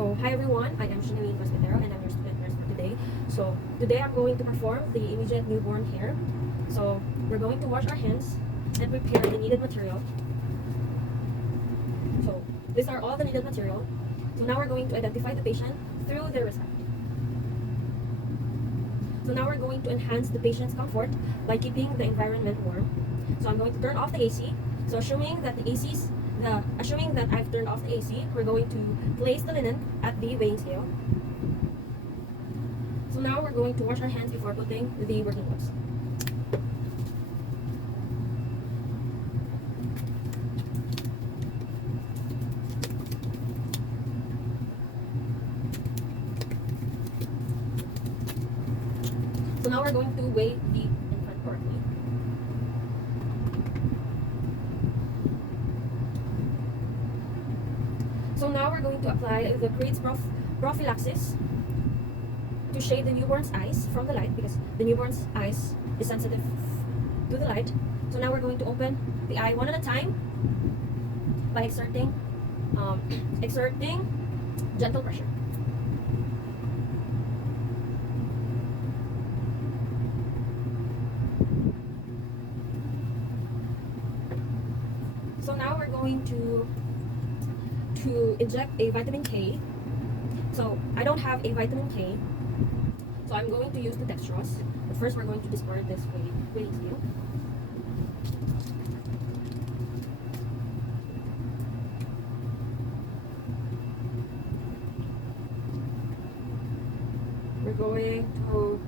So, hi everyone, I am Shinilene Cosmetero and I'm your student nurse for today. So, today I'm going to perform the immediate newborn care. So, we're going to wash our hands and prepare the needed material. So, these are all the needed material. So, now we're going to identify the patient through their receipt. So, now we're going to enhance the patient's comfort by keeping the environment warm. So, I'm going to turn off the AC. So, assuming that I've turned off the AC, we're going to place the linen at the weighing scale. So now we're going to wash our hands before putting the working gloves. So now we're going to weigh the infant correctly. So now we're going to apply the Creed's prophylaxis to shade the newborn's eyes from the light because the newborn's eyes is sensitive to the light. So now we're going to open the eye one at a time by exerting gentle pressure. So now we're going to inject a vitamin K. So I don't have a vitamin K, so I'm going to use the dextrose. But first we're going to discard this weighing scale. We're going to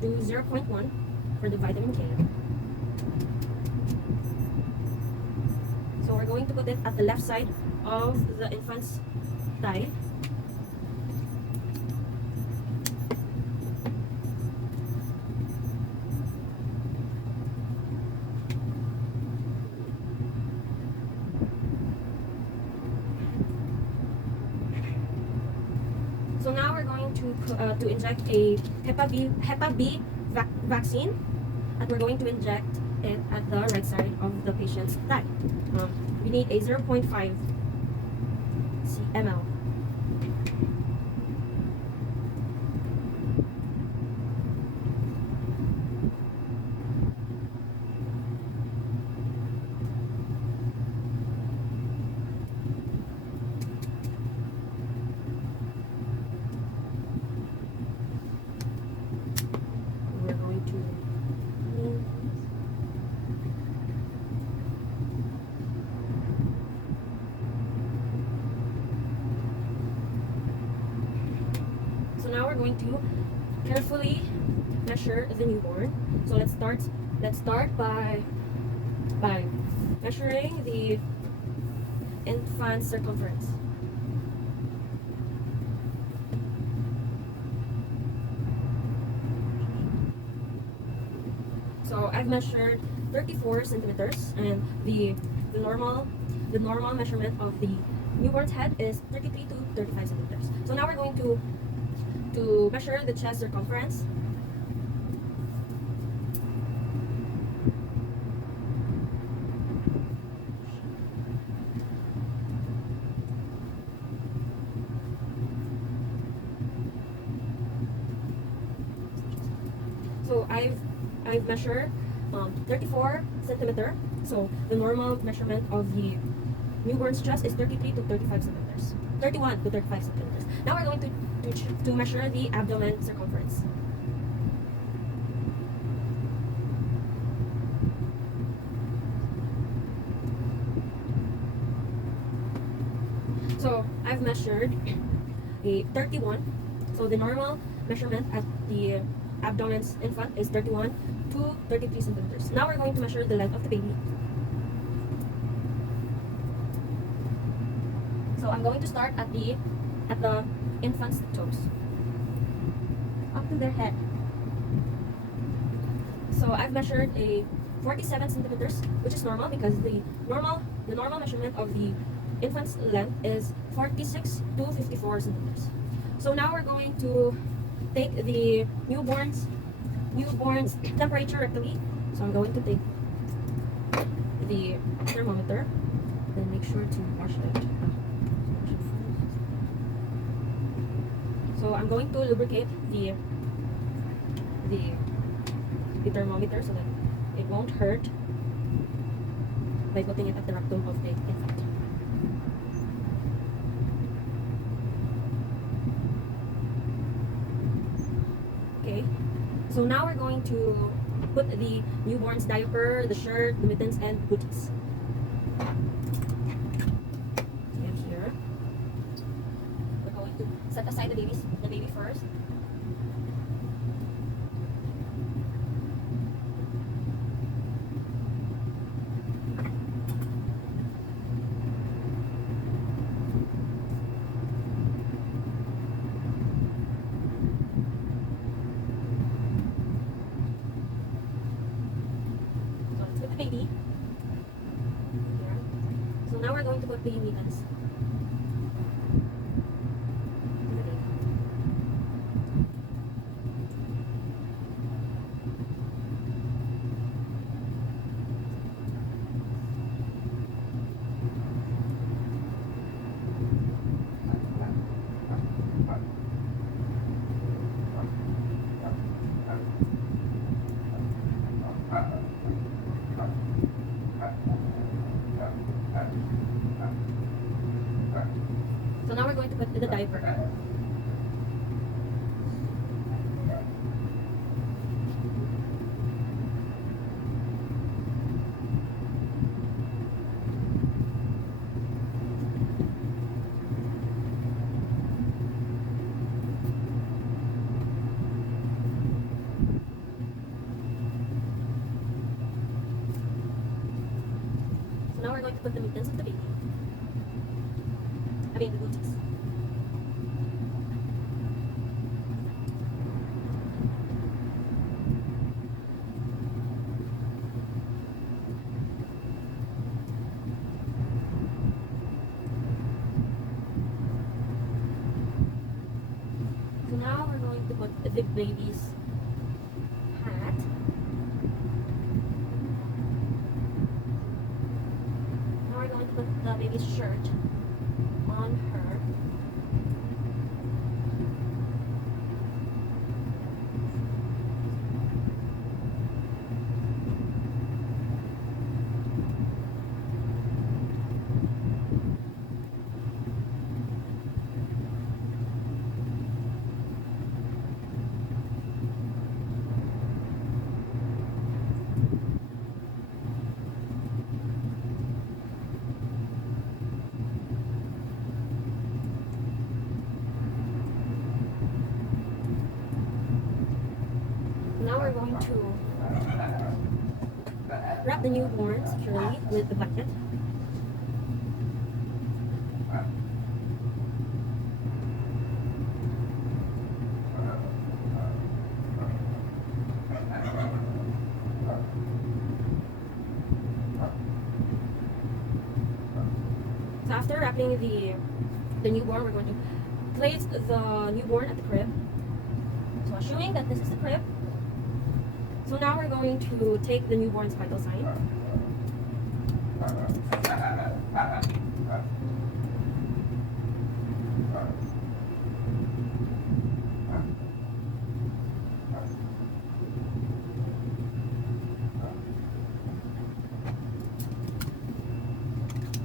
do 0.1 for the vitamin K. So we're going to put it at the left side of the infant's thigh. So now we're going to inject a Hep B vaccine, and we're going to inject it at the right side of the patient's thigh. We need a 0.5 ml. We're going to So now we're going to carefully measure the newborn. So let's start by measuring the infant's circumference. So I've measured 34 centimeters, and the normal measurement of the newborn's head is 33 to 35 centimeters. So now we're going to measure the chest circumference. So I've measured 34 centimeter. So the normal measurement of the newborn's chest is 33 to 35 centimeters. 31 to 35 centimeters. Now we're going to measure the abdomen circumference. So I've measured a 31. So the normal measurement at the abdomen's infant is 31 to 33 centimeters. Now we're going to measure the length of the baby. So I'm going to start at the infant's toes up to their head. So I've measured a 47 centimeters, which is normal because the normal measurement of the infant's length is 46 to 54 centimeters. So now we're going to take the newborn's temperature rectally. So I'm going to take the thermometer, then make sure to wash it. So I'm going to lubricate the thermometer so that it won't hurt by putting it at the rectum of the infant. Okay, so now we're going to put the newborn's diaper, the shirt, the mittens, and booties. And here, we're going to set aside the baby first. Baby. Here. So now we're going to put the mittens. So now we're going to put the diaper. So now we're going to put the mittens of the baby. I mean the booties. So now we're going to put the baby's hat. Now we're going to put the baby's shirt on her. Now we're going to wrap the newborn securely with the blanket. So after wrapping the newborn, we're going to place the newborn at the crib. So assuming that this is the crib, so now we're going to take the newborn's vital sign.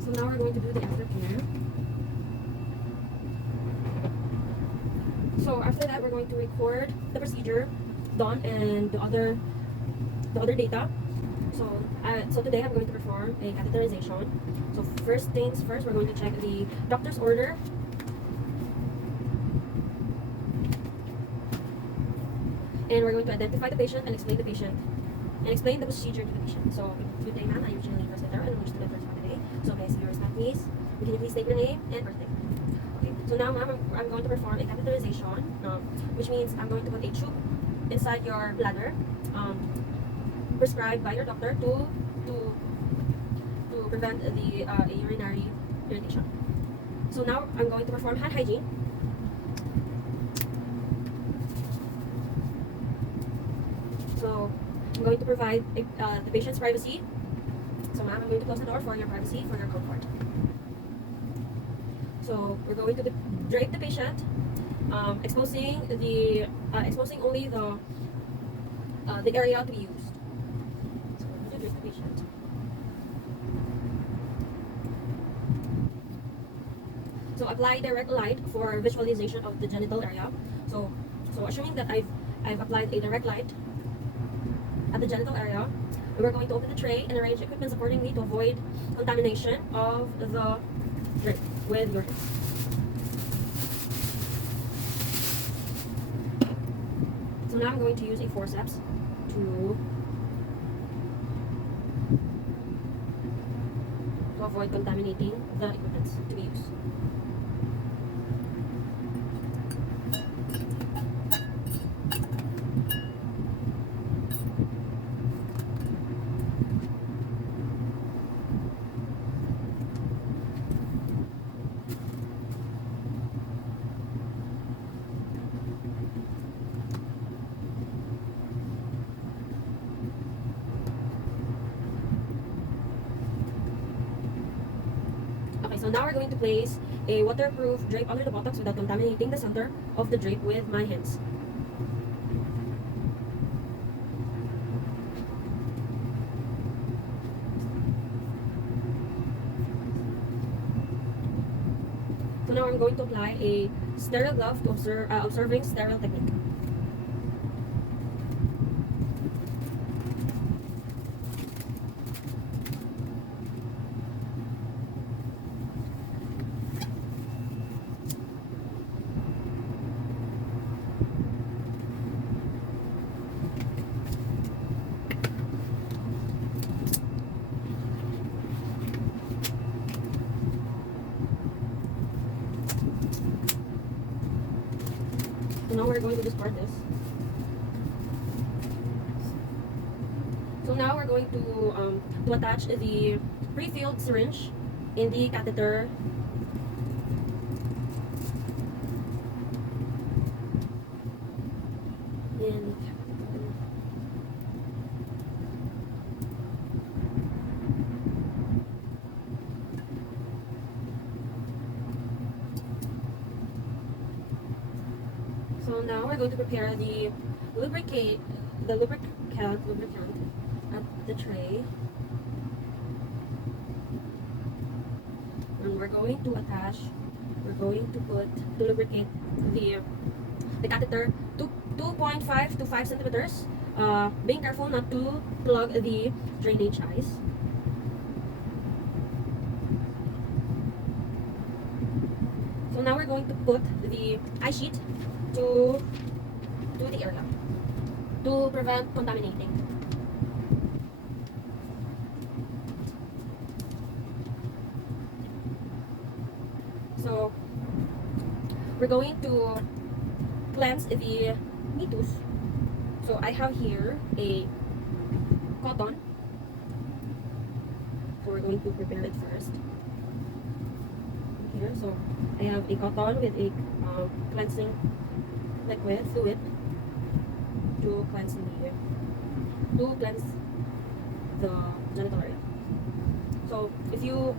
So now we're going to do the aftercare. So after that, we're going to record the procedure done and the other data. So today I'm going to perform a catheterization. So first things first, we're going to check the doctor's order. And we're going to identify the patient and explain the procedure to the patient. So good day, ma'am. I'm Virginia First Letter and I'm student first for today. So guys, your respect, please. Can you please state your name and birthday? Okay. So now, ma'am, I'm going to perform a catheterization, which means I'm going to put a tube inside your bladder, prescribed by your doctor to prevent the urinary irritation. So now I'm going to perform hand hygiene. So I'm going to provide the patient's privacy. So ma'am, I'm going to close the door for your privacy, for your comfort. So we're going to drape the patient exposing only the area to be used. So we need to be patient. So apply direct light for visualization of the genital area. So assuming that I've applied a direct light at the genital area, we're going to open the tray and arrange equipment accordingly to avoid contamination of the drape with your drape. So now I'm going to use a forceps to avoid contaminating the equipment to be used. Okay, so now we're going to place a waterproof drape under the buttocks without contaminating the center of the drape with my hands. So now I'm going to apply a sterile glove to observing sterile technique. So now we're going to discard this. So now we're going to attach the pre-filled syringe in the catheter. So now we're going to prepare the lubricant at the tray. And we're going to put to lubricate the catheter to 2.5 to 5 centimeters. Being careful not to plug the drainage eyes. So now we're going to put the eye sheet to the area to prevent contaminating. So we're going to cleanse the meatus. So I have here a cotton. So we're going to prepare it first. Here, so I have a cotton with a cleansing liquid fluid to cleanse the genital area. So if you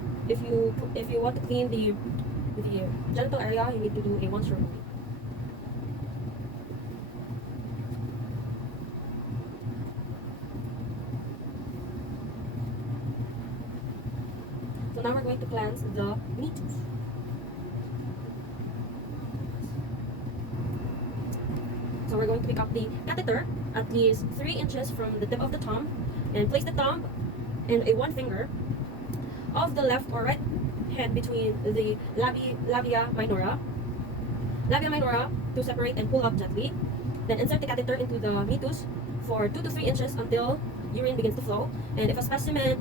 want to clean the genital area, you need to do a one-stroke movement. So now we're going to cleanse the meatus. So we're going to pick up the catheter at least 3 inches from the tip of the thumb and place the thumb and one finger of the left or right hand between the labia minora to separate and pull up gently. Then insert the catheter into the meatus for 2 to 3 inches until urine begins to flow. And if a specimen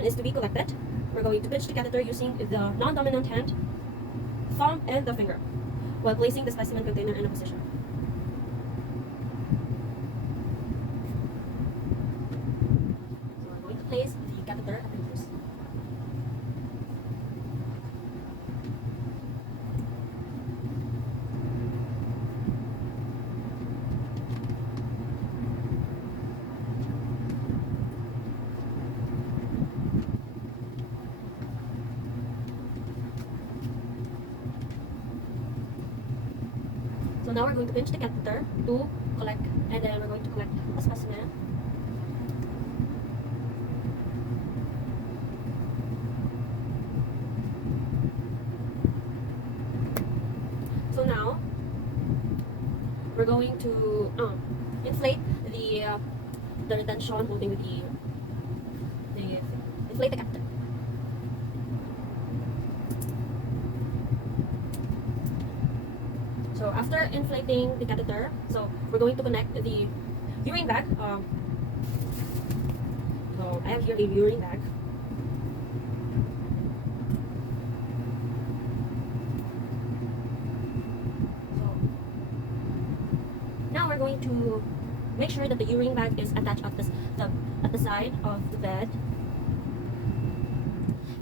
is to be collected, we're going to pinch the catheter using the non-dominant hand, thumb, and the finger while placing the specimen container in a position. So we're going to place the catheter at the meatus. So now we're going to pinch the catheter to collect, and then we're going to collect a specimen. So now we're going to inflate the retention holding the inflate the catheter. So after inflating the catheter, so we're going to connect the urine bag. So I have here a urine bag. So now we're going to make sure that the urine bag is attached at the side of the bed.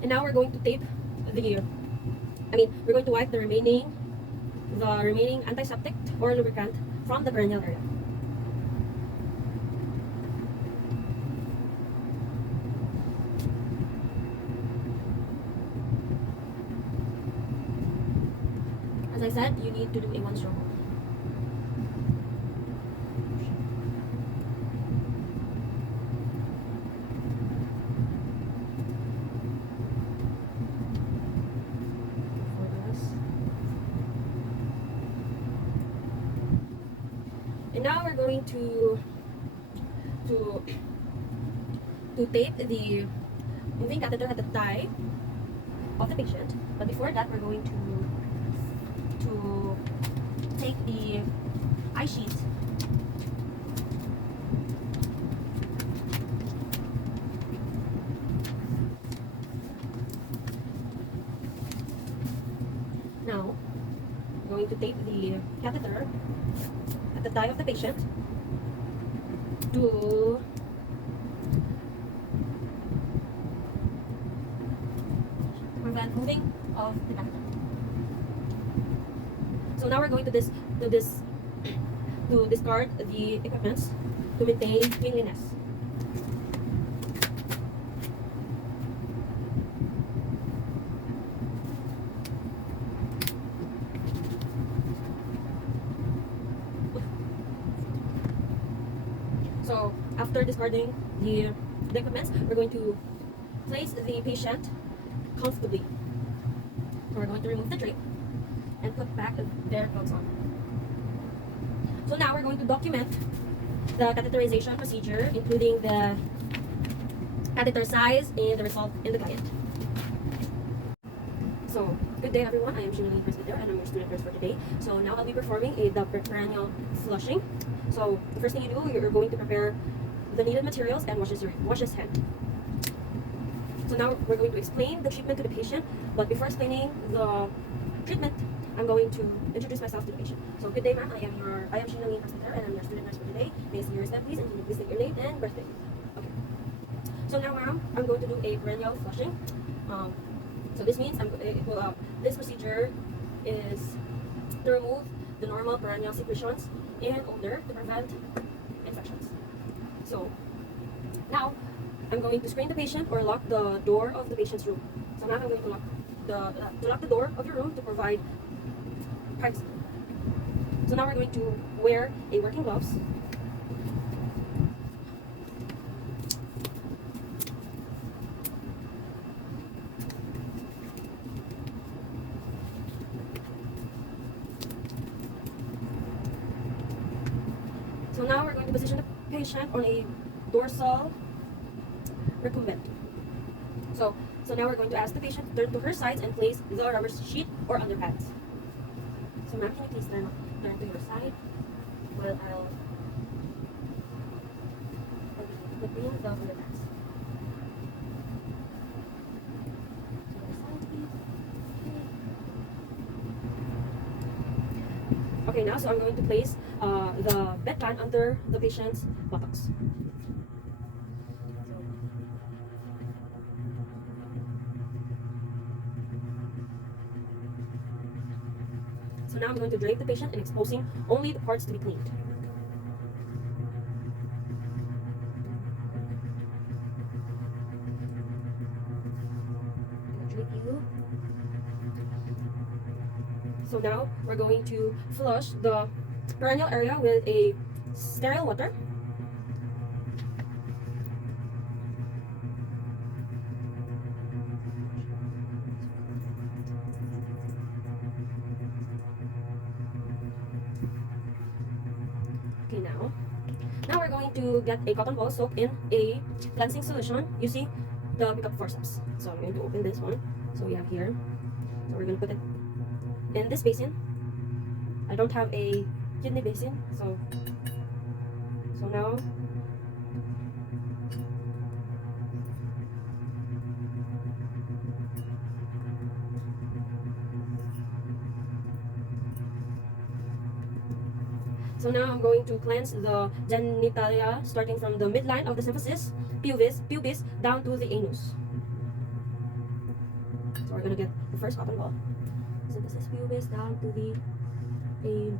And now we're going to tape we're going to wipe the remaining antiseptic or lubricant from the perineal area. As I said, you need to do a one stroke. And now we're going to tape the moving catheter at the thigh of the patient. But before that, we're going to take the eye sheet now. We're going to tape the catheter at the thigh of the patient to prevent moving of the catheter. So now we're going to discard the equipments to maintain cleanliness. So after discarding the equipments, we're going to place the patient comfortably. So we're going to remove the drape and put back their clothes on. So now we're going to document the catheterization procedure, including the catheter size and the result in the client. So, good day everyone, I am Shimali Presbyter and I'm your student nurse for today. So now I'll be performing a perineal flushing. So the first thing you do, you're going to prepare the needed materials and wash his head. So now we're going to explain the treatment to the patient, but before explaining the treatment, I'm going to introduce myself to the patient. So good day ma'am, I am Shimali Presbyter and I'm your student nurse for today. May I see your step please, and can you please state your name and birthday? Okay. So now ma'am, I'm going to do a perineal flushing. So this means this procedure is to remove the normal perineal secretions and odor to prevent infections. So now I'm going to screen the patient or lock the door of the patient's room. So now I'm going to lock the door of your room to provide privacy. So now we're going to wear a working gloves. So now we're going to position the patient on a dorsal recumbent. So now we're going to ask the patient to turn to her sides and place the rubber sheet or underpads. So ma'am, can you please turn to your side while I'll put in the underpads. To your side, please. Okay, now so I'm going to place the bedpan under the patient's buttocks. So now I'm going to drape the patient and exposing only the parts to be cleaned. Drape you. So now we're going to flush the perineal area with a sterile water. Okay, now we're going to get a cotton ball soaked in a cleansing solution using the pickup forceps. So I'm going to open this one. So we have here. So we're going to put it in this basin. I don't have a kidney basin, so now I'm going to cleanse the genitalia starting from the midline of the symphysis, pubis down to the anus. So we're gonna get the first cotton ball. Symphysis, pubis down to the anus.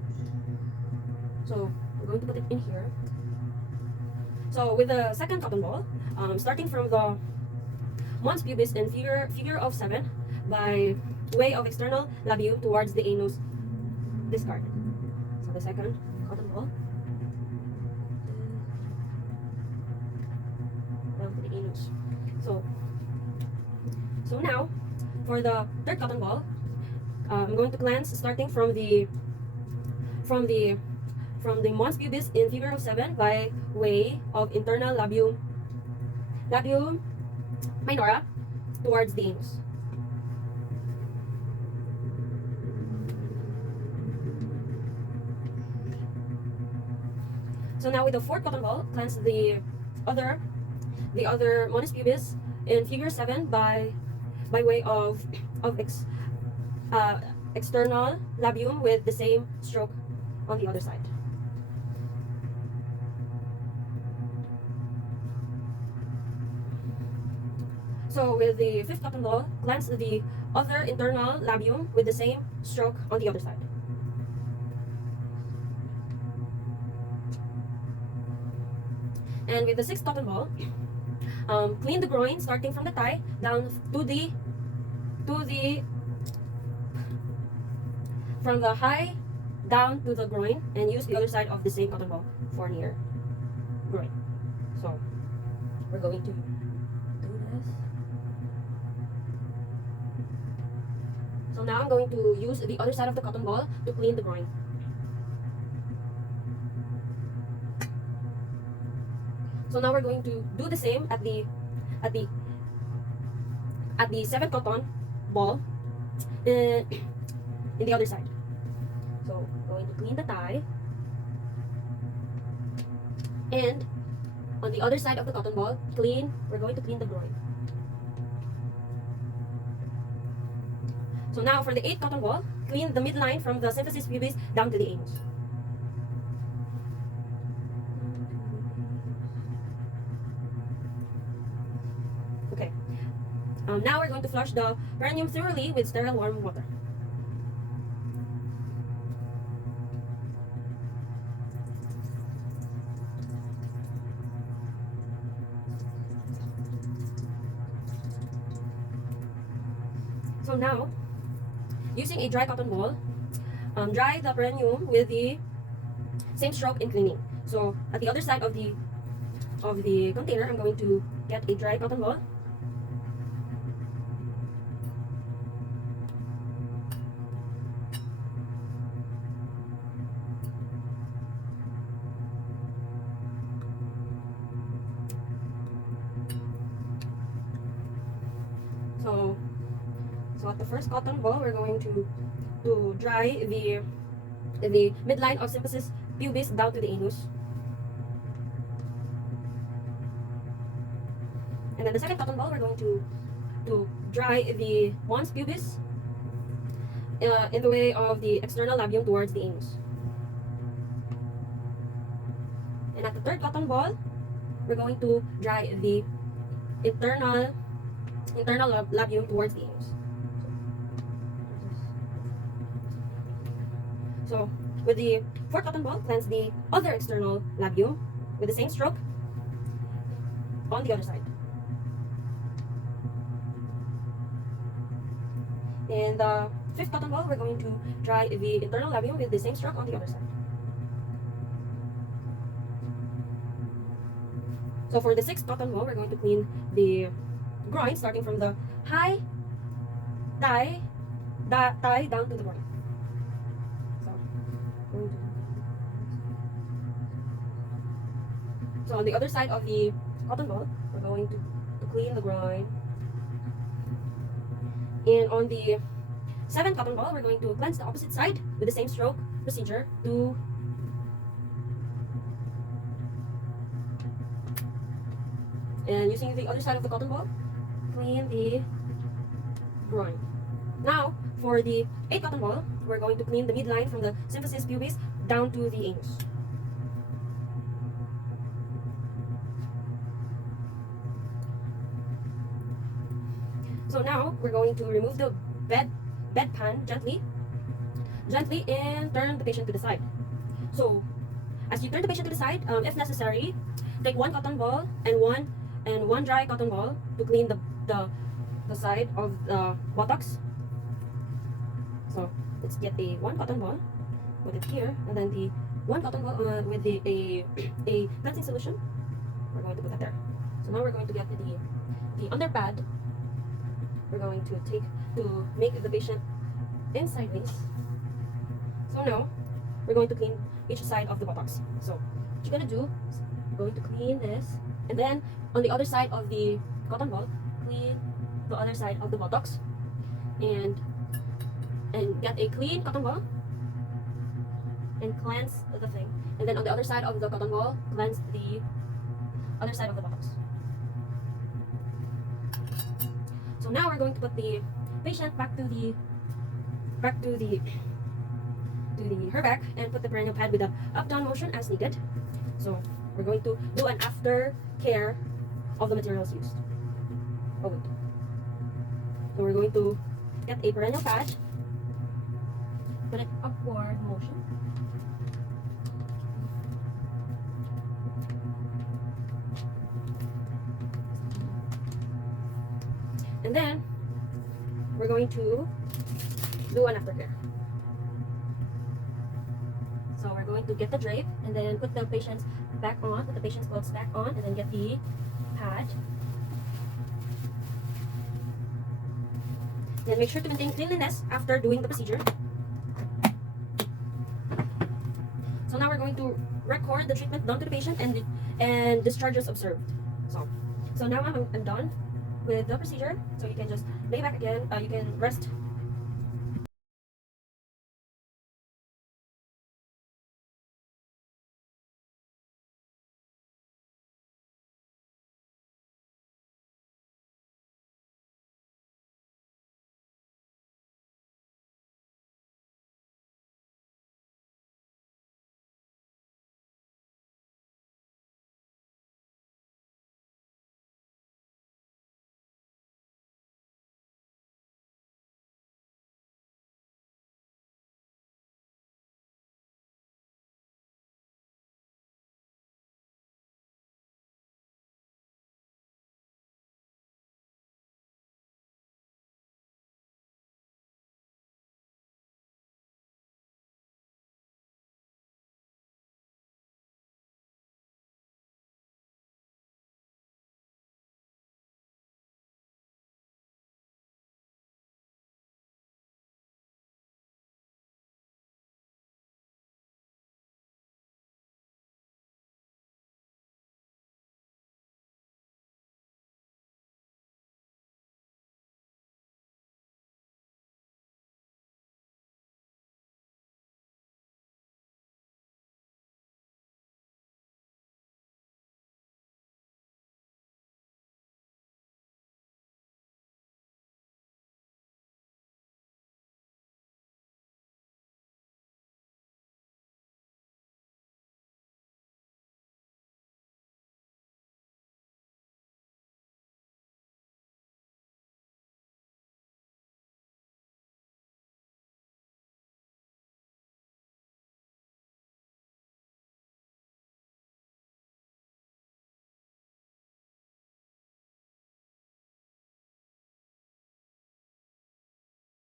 So we're going to put it in here. So with the second cotton ball, starting from the mons pubis in figure of 7 by way of external labium towards the anus, discard. So the second cotton ball down to the anus. So now for the third cotton ball, I'm going to cleanse starting from the mons pubis in figure of 7 by way of internal labium minora towards the anus. So now with the fourth cotton ball, cleanse the other mons pubis in figure 7 by way of external labium with the same stroke on the other side. So with the fifth cotton ball, cleanse the other internal labium with the same stroke on the other side. And with the sixth cotton ball, clean the groin starting from the thigh down from the high down to the groin, and use the other side of the same cotton ball for near groin. So we're going to do this. So now I'm going to use the other side of the cotton ball to clean the groin. So now we're going to do the same at the seventh cotton ball in the other side. So going to clean the thigh, and on the other side of the cotton ball, we're going to clean the groin. So now for the eighth cotton ball, clean the midline from the symphysis pubis down to the anus. Okay. Now we're going to flush the perineum thoroughly with sterile warm water. So now, using a dry cotton ball, dry the perineum with the same stroke in cleaning. So at the other side of the container, I'm going to get a dry cotton ball. So at the first cotton ball, we're going to dry the midline of symphysis pubis down to the anus. And then the second cotton ball, we're going to dry the mons pubis in the way of the external labium towards the anus. And at the third cotton ball, we're going to dry the internal labium towards the anus. So with the fourth cotton ball, cleanse the other external labium with the same stroke on the other side. And the fifth cotton ball, we're going to dry the internal labium with the same stroke on the other side. So for the sixth cotton ball, we're going to clean the groin starting from the high thigh down to the groin. So on the other side of the cotton ball, we're going to clean the groin. And on the seventh cotton ball, we're going to cleanse the opposite side with the same stroke procedure to and using the other side of the cotton ball, clean the groin. Now, for the eighth cotton ball, we're going to clean the midline from the symphysis pubis down to the anus. So now, we're going to remove the bedpan gently, and turn the patient to the side. So, as you turn the patient to the side, if necessary, take one cotton ball and one dry cotton ball to clean the side of the buttocks. So let's get the one cotton ball, put it here, and then the one cotton ball with a cleansing solution. We're going to put that there. So now we're going to get the under pad. We're going to take to make the patient inside this. So now we're going to clean each side of the buttocks. So what you're gonna do is you're going to clean this, and then on the other side of the cotton ball, clean the other side of the buttocks, and get a clean cotton ball and cleanse the thing. And then on the other side of the cotton ball, cleanse the other side of the buttocks. So now we're going to put the patient back to her back and put the perineal pad with the up-down motion as needed. So we're going to do an after care of the materials used. Oh wait. So we're going to get a perineal pad, put it upward motion. And then we're going to do an aftercare. So we're going to get the drape and then put the patient's back on, put the patient's clothes back on, and then get the pad. Then make sure to maintain cleanliness after doing the procedure. So now we're going to record the treatment done to the patient and discharges observed. So now I'm done with the procedure. So you can just lay back again. You can rest